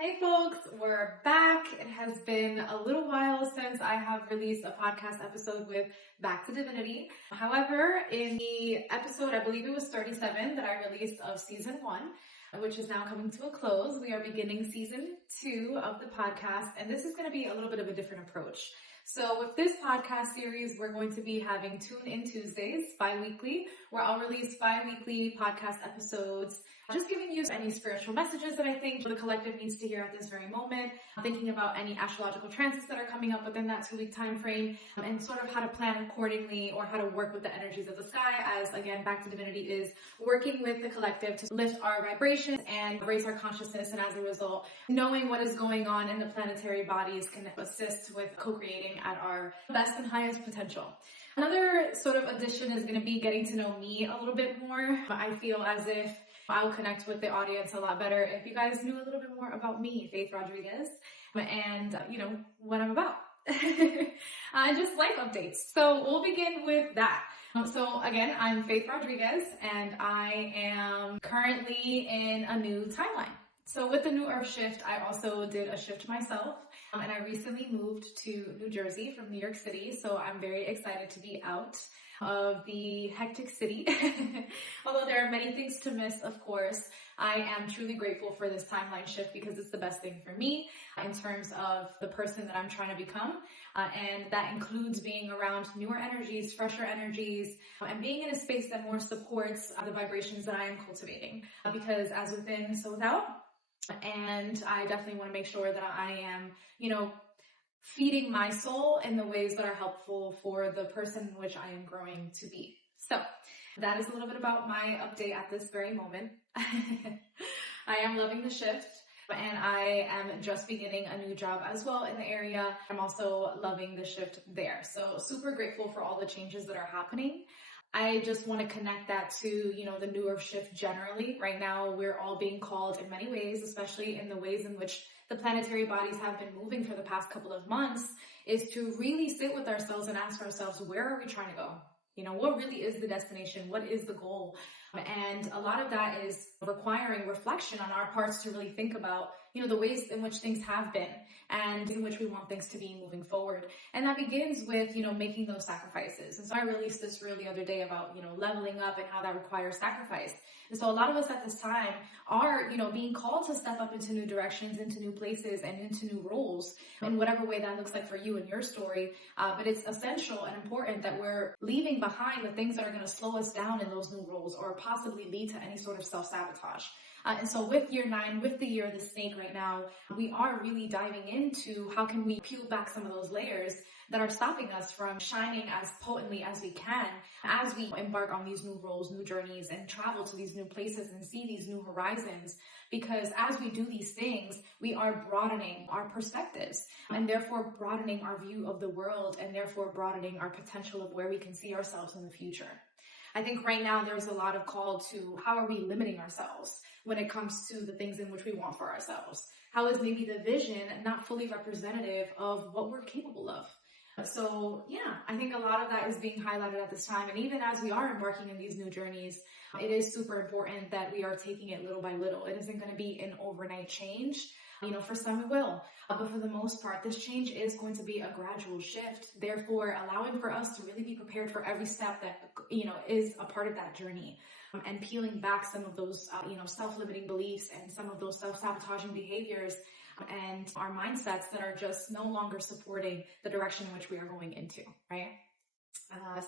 Hey folks, we're back. It has been a little while since I have released a podcast episode with Back to Divinity. However, in the episode, I believe it was 37 that I released of season 1, which is now coming to a close, we are beginning season 2 of the podcast, and this is going to be a little bit of a different approach. So with this podcast series, we're going to be having Tune In Tuesdays bi-weekly, where I'll release bi-weekly podcast episodes, just giving you any spiritual messages that I think the collective needs to hear at this very moment. I'm thinking about any astrological transits that are coming up within that 2-week time frame, and sort of how to plan accordingly or how to work with the energies of the sky, as again, Back to Divinity is working with the collective to lift our vibrations and raise our consciousness, and as a result, knowing what is going on in the planetary bodies can assist with co-creating at our best and highest potential. Another sort of addition is going to be getting to know me a little bit more. I feel as if I'll connect with the audience a lot better if you guys knew a little bit more about me, Faith Rodriguez, and what I'm about. Just life updates. So we'll begin with that. So again, I'm Faith Rodriguez, and I am currently in a new timeline. So with the new Earth shift, I also did a shift myself, and I recently moved to New Jersey from New York City, so I'm very excited to be out of the hectic city. Although there are many things to miss, of course, I am truly grateful for this timeline shift because it's the best thing for me in terms of the person that I'm trying to become. And that includes being around newer energies, fresher energies, and being in a space that more supports the vibrations that I am cultivating. Because as within, so without. And I definitely want to make sure that I am, feeding my soul in the ways that are helpful for the person in which I am growing to be. So that is a little bit about my update at this very moment. I am loving the shift, and I am just beginning a new job as well in the area. I'm also loving the shift there. So super grateful for all the changes that are happening. I just want to connect that to, the New Earth shift generally. Right now, we're all being called in many ways, especially in the ways in which the planetary bodies have been moving for the past couple of months, is to really sit with ourselves and ask ourselves, where are we trying to go? What really is the destination? What is the goal? And a lot of that is requiring reflection on our parts to really think about, the ways in which things have been and in which we want things to be moving forward. And that begins with, making those sacrifices. And so I released this reel the other day about, leveling up and how that requires sacrifice. And so a lot of us at this time are, being called to step up into new directions, into new places, and into new roles in whatever way that looks like for you and your story. But it's essential and important that we're leaving behind the things that are going to slow us down in those new roles or possibly lead to any sort of self-sabotage. And so with year 9, with the year of the snake right now, we are really diving into how can we peel back some of those layers that are stopping us from shining as potently as we can as we embark on these new roles, new journeys, and travel to these new places and see these new horizons. Because as we do these things, we are broadening our perspectives and therefore broadening our view of the world and therefore broadening our potential of where we can see ourselves in the future. I think right now there's a lot of call to how are we limiting ourselves when it comes to the things in which we want for ourselves? How is maybe the vision not fully representative of what we're capable of? So yeah, I think a lot of that is being highlighted at this time. And even as we are embarking in these new journeys, it is super important that we are taking it little by little. It isn't going to be an overnight change. For some it will, but for the most part, this change is going to be a gradual shift, therefore allowing for us to really be prepared for every step that, is a part of that journey, and peeling back some of those, self-limiting beliefs and some of those self-sabotaging behaviors and our mindsets that are just no longer supporting the direction in which we are going into, right?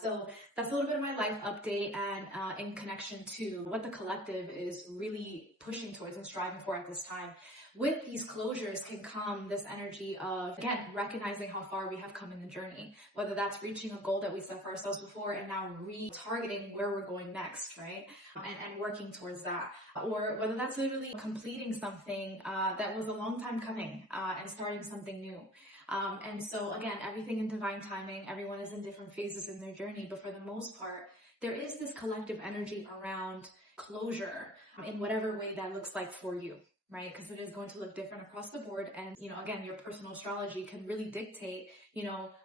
So that's a little bit of my life update and in connection to what the collective is really pushing towards and striving for at this time. With these closures can come this energy of, again, recognizing how far we have come in the journey, whether that's reaching a goal that we set for ourselves before and now retargeting where we're going next, right? And working towards that. Or whether that's literally completing something that was a long time coming and starting something new. And so again, everything in divine timing, everyone is in different phases in their journey, but for the most part, there is this collective energy around closure in whatever way that looks like for you, right? Because it is going to look different across the board. And, again, your personal astrology can really dictate,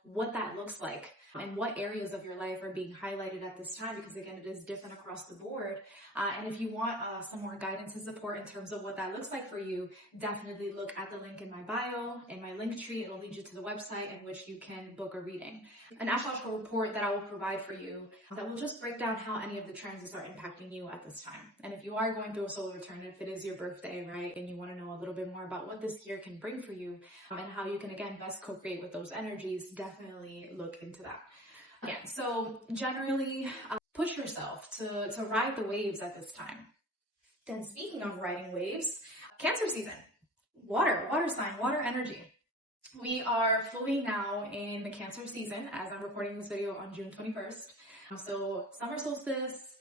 what that looks like. and what areas of your life are being highlighted at this time, because again, it is different across the board. And if you want some more guidance and support in terms of what that looks like for you, definitely look at the link in my bio, in my link tree. It'll lead you to the website in which you can book a reading. An astrological report that I will provide for you that will just break down how any of the transits are impacting you at this time. And if you are going through a solar return, if it is your birthday, right, and you want to know a little bit more about what this year can bring for you and how you can, again, best co-create with those energies, definitely look into that. Yeah, so generally, push yourself to ride the waves at this time. Then speaking of riding waves, Cancer season, water sign, water energy. We are fully now in the Cancer season as I'm recording this video on June 21st. So summer solstice,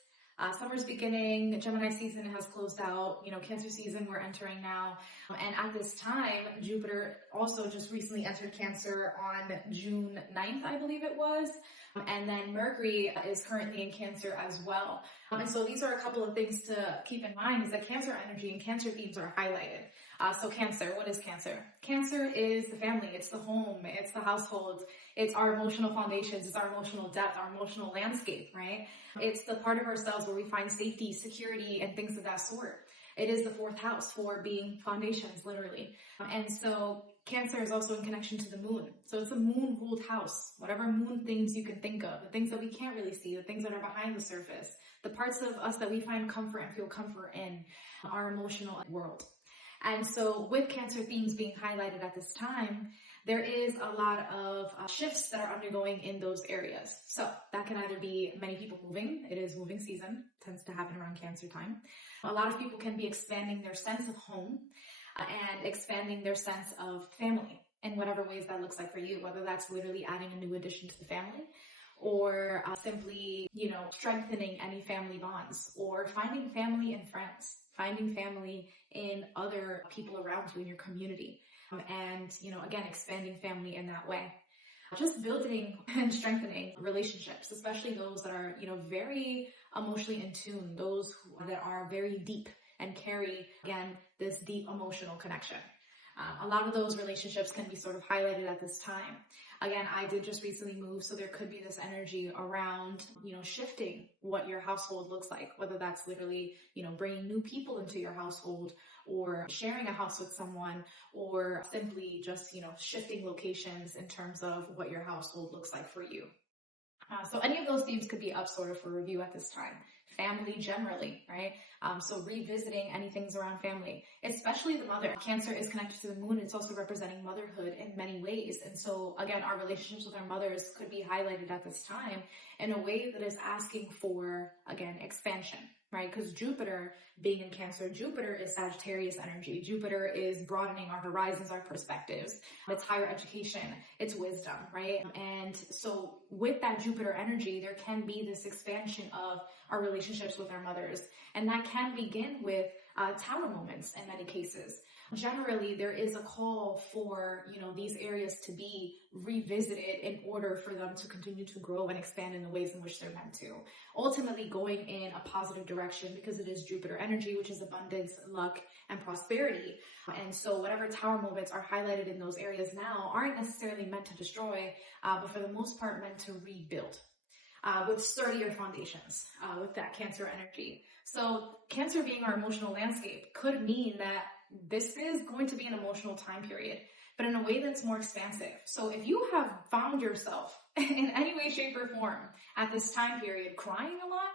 summer's beginning, Gemini season has closed out, Cancer season we're entering now. And at this time, Jupiter also just recently entered Cancer on June 9th, I believe it was. And then Mercury is currently in Cancer as well. And so these are a couple of things to keep in mind, is that Cancer energy and Cancer themes are highlighted. So Cancer, what is Cancer? Cancer is the family, it's the home, it's the household, it's our emotional foundations, it's our emotional depth, our emotional landscape, right? It's the part of ourselves where we find safety, security, and things of that sort. It is the fourth house for being foundations, literally. And so Cancer is also in connection to the moon. So it's a moon-ruled house. Whatever moon things you can think of, the things that we can't really see, the things that are behind the surface, the parts of us that we find comfort and feel comfort in, our emotional world. And so with Cancer themes being highlighted at this time, there is a lot of shifts that are undergoing in those areas. So that can either be many people moving. It is moving season, tends to happen around Cancer time. A lot of people can be expanding their sense of home and expanding their sense of family in whatever ways that looks like for you, whether that's literally adding a new addition to the family, or simply, strengthening any family bonds, or finding family and friends, finding family in other people around you in your community. And, again, expanding family in that way. Just building and strengthening relationships, especially those that are, very emotionally in tune, those that are very deep and carry, again, this deep emotional connection. A lot of those relationships can be sort of highlighted at this time. Again, I did just recently move, so there could be this energy around, shifting what your household looks like, whether that's literally, bringing new people into your household, or sharing a house with someone, or simply just, shifting locations in terms of what your household looks like for you. So any of those themes could be up sort of for review at this time. Family generally, right? So revisiting any things around family, especially the mother. Cancer is connected to the moon. It's also representing motherhood in many ways. And so again, our relationships with our mothers could be highlighted at this time in a way that is asking for, again, expansion, right? Because Jupiter being in Cancer, Jupiter is Sagittarius energy. Jupiter is broadening our horizons, our perspectives. It's higher education, it's wisdom, right? And so with that Jupiter energy, there can be this expansion of our relationships with our mothers. And that can begin with tower moments in many cases. Generally, there is a call for, these areas to be revisited in order for them to continue to grow and expand in the ways in which they're meant to. Ultimately going in a positive direction, because it is Jupiter energy, which is abundance, luck, and prosperity. And so whatever tower moments are highlighted in those areas now aren't necessarily meant to destroy, but for the most part meant to rebuild. With sturdier foundations, with that Cancer energy. So Cancer being our emotional landscape could mean that this is going to be an emotional time period, but in a way that's more expansive. So if you have found yourself in any way, shape, or form at this time period crying a lot,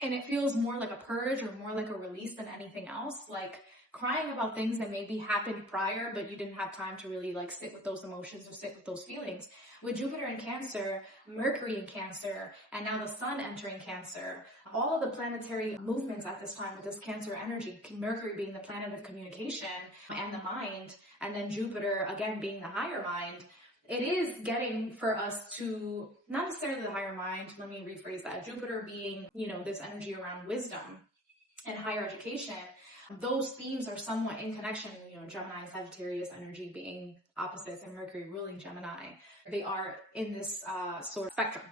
and it feels more like a purge or more like a release than anything else, like crying about things that maybe happened prior, but you didn't have time to really sit with those emotions or sit with those feelings. With Jupiter in Cancer, Mercury in Cancer, and now the Sun entering Cancer, all of the planetary movements at this time with this Cancer energy, Mercury being the planet of communication and the mind, and then Jupiter again being the higher mind, it is getting for us to, not necessarily the higher mind, let me rephrase that, Jupiter being, this energy around wisdom and higher education. Those themes are somewhat in connection, Gemini, Sagittarius energy being opposites and Mercury ruling Gemini. They are in this sort of spectrum.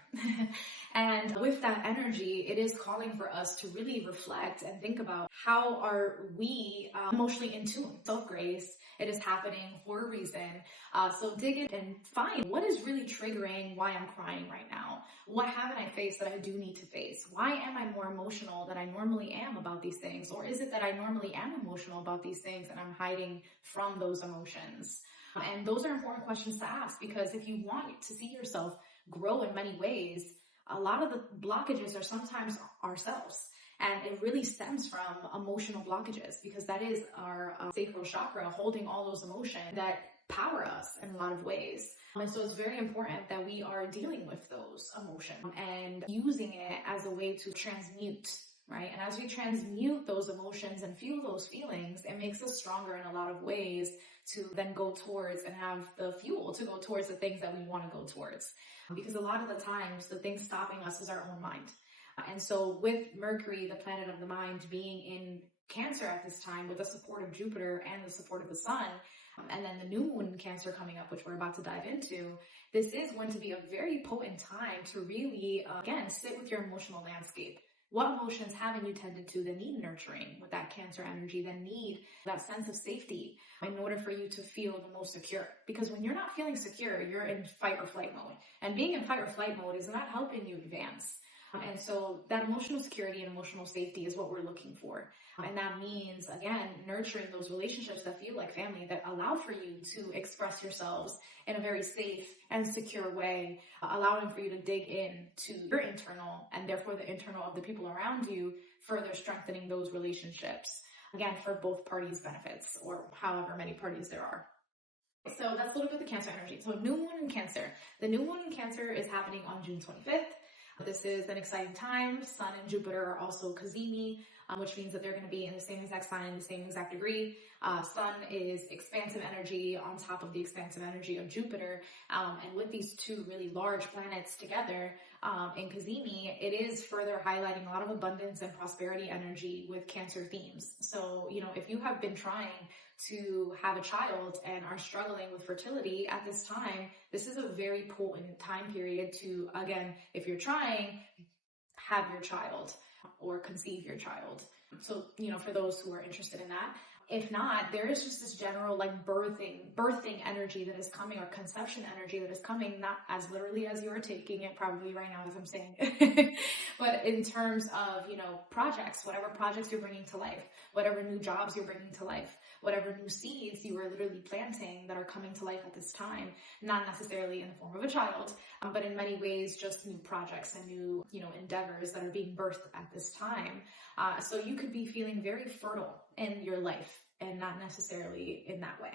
And with that energy, it is calling for us to really reflect and think about how are we emotionally in tune. Self-grace, it is happening for a reason. So dig in and find what is really triggering why I'm crying right now. What haven't I faced that I do need to face? Why am I more emotional than I normally am about these things? Or is it that I normally am emotional about these things and I'm hiding from those emotions? And those are important questions to ask, because if you want to see yourself grow in many ways, a lot of the blockages are sometimes ourselves. And it really stems from emotional blockages, because that is our sacral chakra holding all those emotions that power us in a lot of ways. And so it's very important that we are dealing with those emotions and using it as a way to transmute, right? And as we transmute those emotions and feel those feelings, it makes us stronger in a lot of ways to then go towards and have the fuel to go towards the things that we want to go towards. Because a lot of the times, the thing stopping us is our own mind. And so with Mercury, the planet of the mind, being in Cancer at this time with the support of Jupiter and the support of the Sun, and then the new moon in Cancer coming up, which we're about to dive into, this is going to be a very potent time to really, again, sit with your emotional landscape. What emotions haven't you tended to that need nurturing with that Cancer energy, that need that sense of safety in order for you to feel the most secure? Because when you're not feeling secure, you're in fight or flight mode. And being in fight or flight mode is not helping you advance. And so that emotional security and emotional safety is what we're looking for. And that means, again, nurturing those relationships that feel like family, that allow for you to express yourselves in a very safe and secure way, allowing for you to dig in to your internal and therefore the internal of the people around you, further strengthening those relationships, again, for both parties' benefits, or however many parties there are. So that's a little bit of the Cancer energy. So new moon in Cancer. The new moon in Cancer is happening on June 25th. This is an exciting time. Sun and Jupiter are also cazimi, which means that they're going to be in the same exact sign, the same exact degree. Sun is expansive energy on top of the expansive energy of Jupiter. And with these two really large planets together in cazimi, it is further highlighting a lot of abundance and prosperity energy with Cancer themes. So, if you have been trying to have a child and are struggling with fertility at this time, this is a very potent time period to, again, if you're trying, have your child or conceive your child. So, for those who are interested in that. If not, there is just this general birthing energy that is coming, or conception energy that is coming, not as literally as you are taking it probably right now as I'm saying it, but in terms of, projects, whatever projects you're bringing to life, whatever new jobs you're bringing to life, whatever new seeds you are literally planting that are coming to life at this time, not necessarily in the form of a child, but in many ways just new projects and new, endeavors that are being birthed at this time. So you could be feeling very fertile in your life and not necessarily in that way.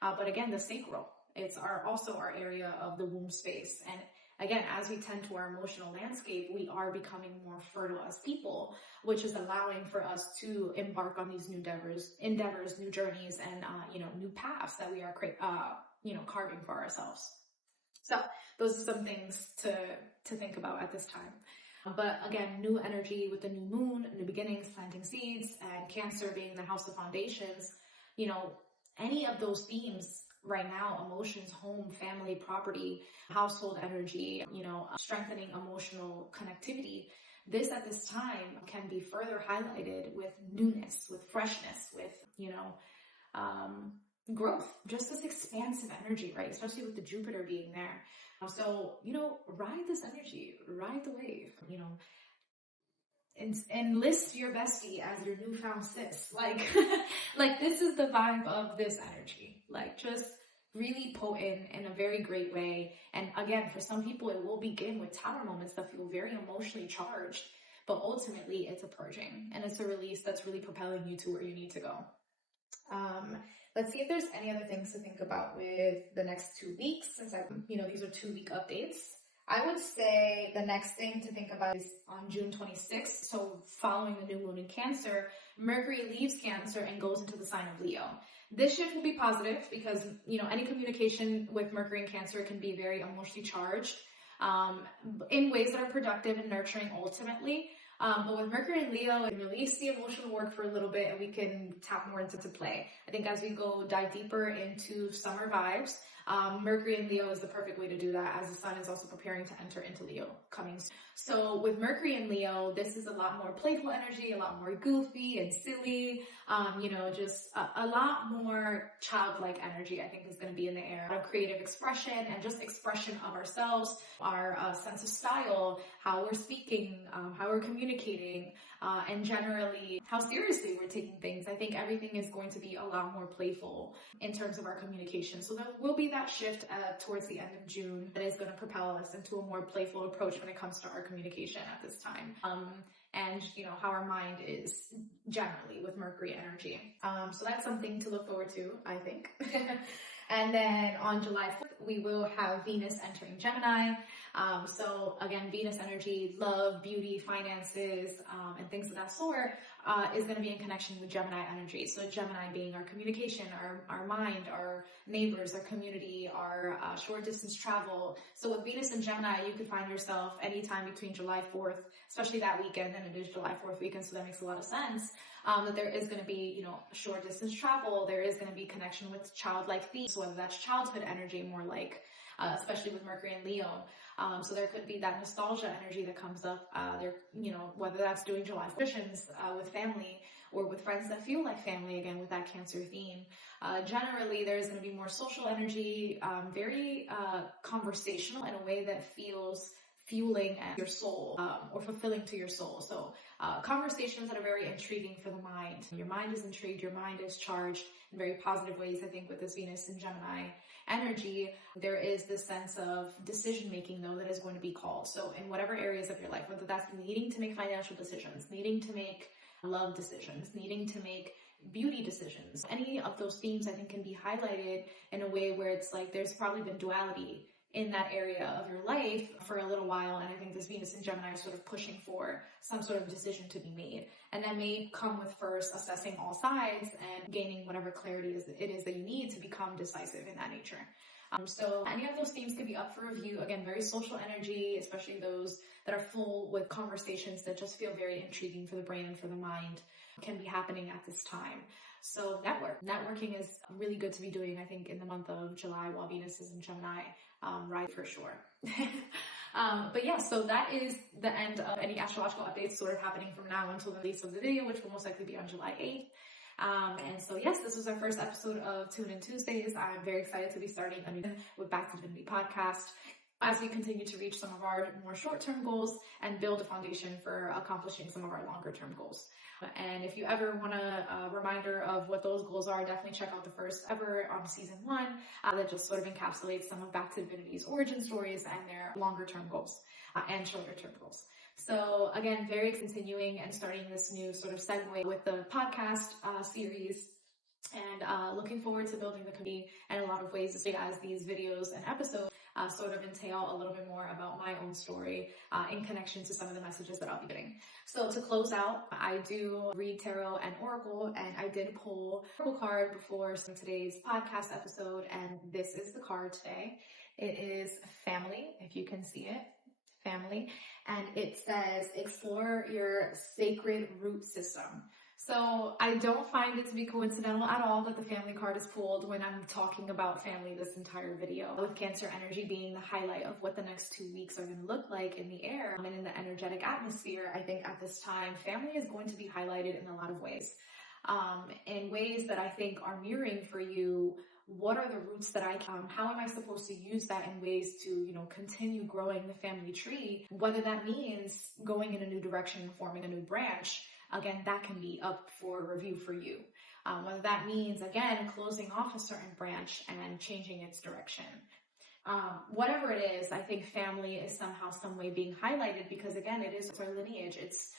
But again, the sacral, it's also our area of the womb space. And again, as we tend to our emotional landscape, we are becoming more fertile as people, which is allowing for us to embark on these new endeavors, new journeys, and, new paths that we are, carving for ourselves. So those are some things to think about at this time. But again, new energy with the new moon, new beginnings, planting seeds, and Cancer being the house of foundations, any of those themes right now, emotions, home, family, property, household energy, strengthening emotional connectivity, this at this time can be further highlighted with newness, with freshness, with, growth, just this expansive energy, right? Especially with the Jupiter being there. So, ride this energy, ride the wave, enlist your bestie as your newfound sis. Like this is the vibe of this energy. Like, just really potent in a very great way. And again, for some people, it will begin with tower moments that feel very emotionally charged, but ultimately it's a purging and it's a release that's really propelling you to where you need to go. Let's see if there's any other things to think about with the next 2 weeks, since these are 2-week updates. I would say the next thing to think about is on June 26th. So following the new moon in Cancer, Mercury leaves Cancer and goes into the sign of Leo. This shift will be positive because, any communication with Mercury in Cancer can be very emotionally charged, in ways that are productive and nurturing ultimately. But with Mercury and Leo, it release the emotional work for a little bit and we can tap more into play. I think as we dive deeper into summer vibes, Mercury in Leo is the perfect way to do that, as the sun is also preparing to enter into Leo coming soon. So with Mercury in Leo, this is a lot more playful energy, a lot more goofy and silly, just a lot more childlike energy, I think, is going to be in the air. A lot of creative expression and just expression of ourselves, our sense of style, how we're speaking, how we're communicating, and generally how seriously we're taking things. I think everything is going to be a lot more playful in terms of our communication. So there will be that shift towards the end of June that is going to propel us into a more playful approach when it comes to our communication at this time. And how our mind is generally with Mercury energy. So that's something to look forward to, I think. And then on July 4th, we will have Venus entering Gemini. So again, Venus energy, love, beauty, finances, and things of that sort, is going to be in connection with Gemini energy. So Gemini being our communication, our mind, our neighbors, our community, our short distance travel. So with Venus and Gemini, you could find yourself anytime between July 4th, especially that weekend, and it is July 4th weekend, so that makes a lot of sense, that there is going to be, short distance travel. There is going to be connection with childlike themes, whether that's childhood energy, more like, especially with Mercury and Leo. So there could be that nostalgia energy that comes up there, whether that's doing July traditions with family or with friends that feel like family, again, with that Cancer theme. Generally, there's going to be more social energy, very conversational in a way that feels fueling at your soul, or fulfilling to your soul. So conversations that are very intriguing for the mind. Your mind is intrigued, your mind is charged in very positive ways. I think with this Venus and Gemini energy, there is this sense of decision making, though, that is going to be called. So in whatever areas of your life, whether that's needing to make financial decisions, needing to make love decisions, needing to make beauty decisions, any of those themes I think can be highlighted in a way where it's like there's probably been duality in that area of your life for a little while, and I think this Venus and Gemini are sort of pushing for some sort of decision to be made, and that may come with first assessing all sides and gaining whatever clarity it is that you need to become decisive in that nature. So any of those themes could be up for review. Again, very social energy, especially those that are full with conversations that just feel very intriguing for the brain and for the mind, can be happening at this time. So networking is really good to be doing, I think, in the month of July while Venus is in Gemini, right, for sure. But yeah, so that is the end of any astrological updates sort of happening from now until the release of the video, which will most likely be on July 8th. And so yes, this was our first episode of Tune In Tuesdays. I'm very excited to be starting a new with Back to Divinity podcast as we continue to reach some of our more short-term goals and build a foundation for accomplishing some of our longer-term goals. And if you ever want a reminder of what those goals are, definitely check out the first ever on season 1 that just sort of encapsulates some of Back to Divinity's origin stories and their longer-term goals and shorter-term goals. So again, very continuing and starting this new sort of segue with the podcast series, and looking forward to building the community in a lot of ways, as these videos and episodes sort of entail a little bit more about my own story in connection to some of the messages that I'll be getting. So to close out, I do read tarot and oracle, and I did pull an oracle card before today's podcast episode, and this is the card today. It is family, if you can see it, family, and it says explore your sacred root system. So I don't find it to be coincidental at all that the family card is pulled when I'm talking about family this entire video, with Cancer energy being the highlight of what the next 2 weeks are going to look like in the air and in the energetic atmosphere. I think at this time, family is going to be highlighted in a lot of ways, in ways that I think are mirroring for you. What are the roots that how am I supposed to use that in ways to, continue growing the family tree? Whether that means going in a new direction, forming a new branch, again, that can be up for review for you. Whether that means, again, closing off a certain branch and changing its direction. Whatever it is, I think family is somehow, some way being highlighted because, again, it is our lineage. It's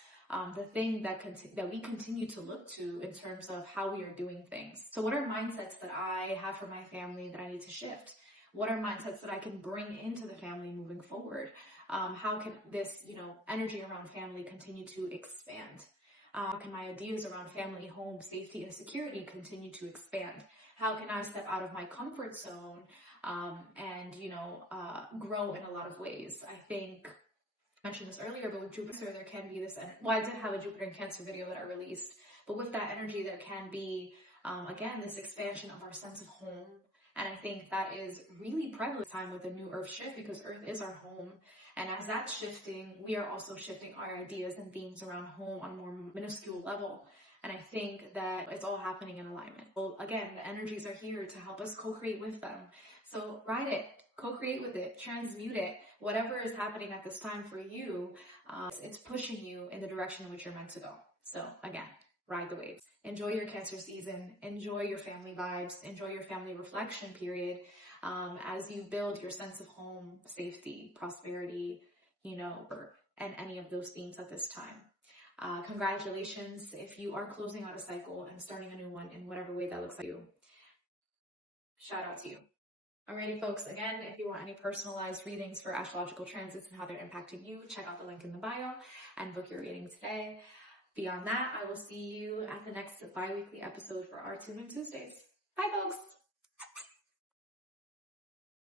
the thing that we continue to look to in terms of how we are doing things. So what are mindsets that I have for my family that I need to shift? What are mindsets that I can bring into the family moving forward? How can this, energy around family continue to expand? How can my ideas around family, home, safety, and security continue to expand? How can I step out of my comfort zone and, grow in a lot of ways? I think I mentioned this earlier, but with Jupiter, there can be this, I did have a Jupiter and Cancer video that I released, but with that energy, there can be, again, this expansion of our sense of home And I think that is really prevalent time with the new earth shift, because earth is our home. And as that's shifting, we are also shifting our ideas and themes around home on a more minuscule level. And I think that it's all happening in alignment. Well, again, the energies are here to help us co-create with them. So ride it, co-create with it, transmute it. Whatever is happening at this time for you, it's pushing you in the direction in which you're meant to go. So again, ride the waves. Enjoy your Cancer season. Enjoy your family vibes. Enjoy your family reflection period as you build your sense of home, safety, prosperity, and any of those themes at this time. Congratulations if you are closing out a cycle and starting a new one in whatever way that looks like you. Shout out to you. Alrighty, folks. Again, if you want any personalized readings for astrological transits and how they're impacting you, check out the link in the bio and book your reading today. Beyond that, I will see you at the next bi-weekly episode for our Tune In Tuesdays. Bye, folks.